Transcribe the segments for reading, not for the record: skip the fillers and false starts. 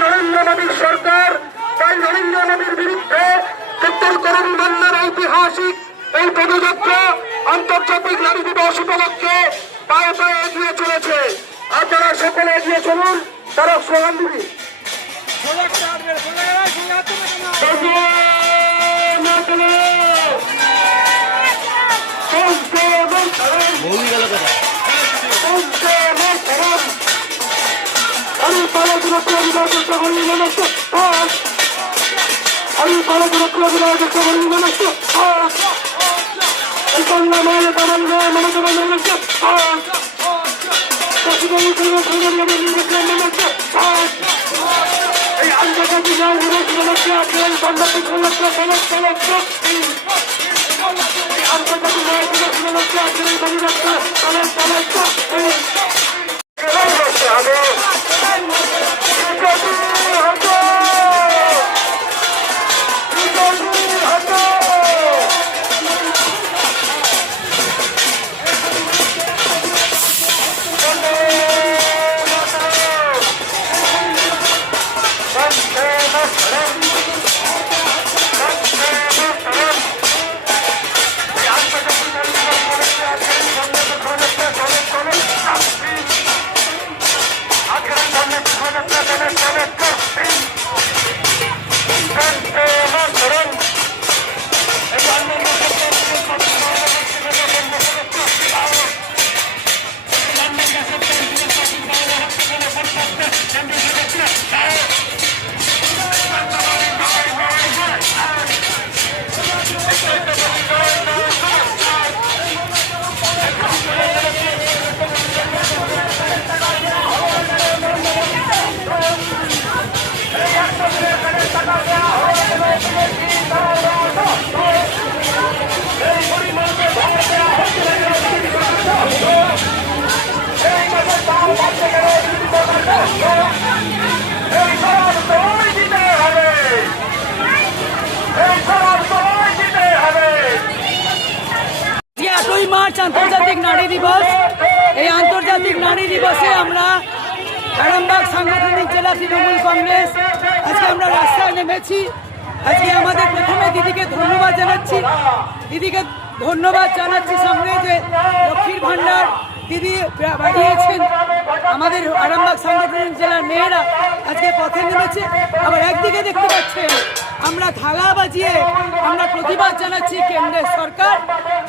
নরেন্দ্র মোদীর সরকার তাই নরেন্দ্র মোদীর বিরুদ্ধে উত্তরকরণ বন্ধের ঐতিহাসিক এই পদযাত্রা আন্তর্জাতিক নারী দিবস উপলক্ষে পায়ে পায়ে এগিয়ে চলেছে। আপনারা সকলে এগিয়ে চলুন, তারা স্লোগান দিবি। আমি পালা সুরক্ষা বিভাগ চেষ্টা করি মানুষ আমি পালা সুরক্ষা বিভাগ চেষ্টা করি মানুষ এই কন্যা মায়ের কামান গায়ে মমতা মানুষ এই আন্তর্জাতিক আন্তর্জাতিক মার্চ আন্তর্জাতিক নারী দিবস। এই আন্তর্জাতিক নারী দিবসে আমরা আরামবাগ সাংগঠনিক জেলা তৃণমূল কংগ্রেস আজকে আমরা রাস্তায় নেমেছি। আজকে আমাদের প্রথমে দিদিকে ধন্যবাদ জানাচ্ছি সামনে যে লক্ষ্মীর ভান্ডার দিদি বাড়িয়েছেন। আমাদের আরামবাগ সাংগঠনিক জেলার মেয়েরা আজকে পথে নেমেছে। আবার একদিকে দেখতে পাচ্ছেন আমরা থালা বাজিয়ে আমরা প্রতিবাদ জানাচ্ছি কেন্দ্রের সরকার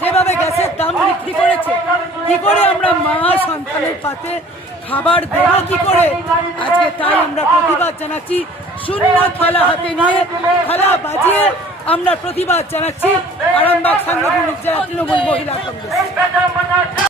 যেভাবে গ্যাসের দাম বৃদ্ধি করেছে। কি করে আমরা মা সন্তানের পাতে খাবার দেব কি করে, আজকে তাই আমরা প্রতিবাদ জানাচ্ছি। শূন্য থালা হাতে নিয়ে থালা বাজিয়ে আমরা প্রতিবাদ জানাচ্ছি আরামবাগ সাংগঠনিক জেলা তৃণমূল মহিলা কংগ্রেস।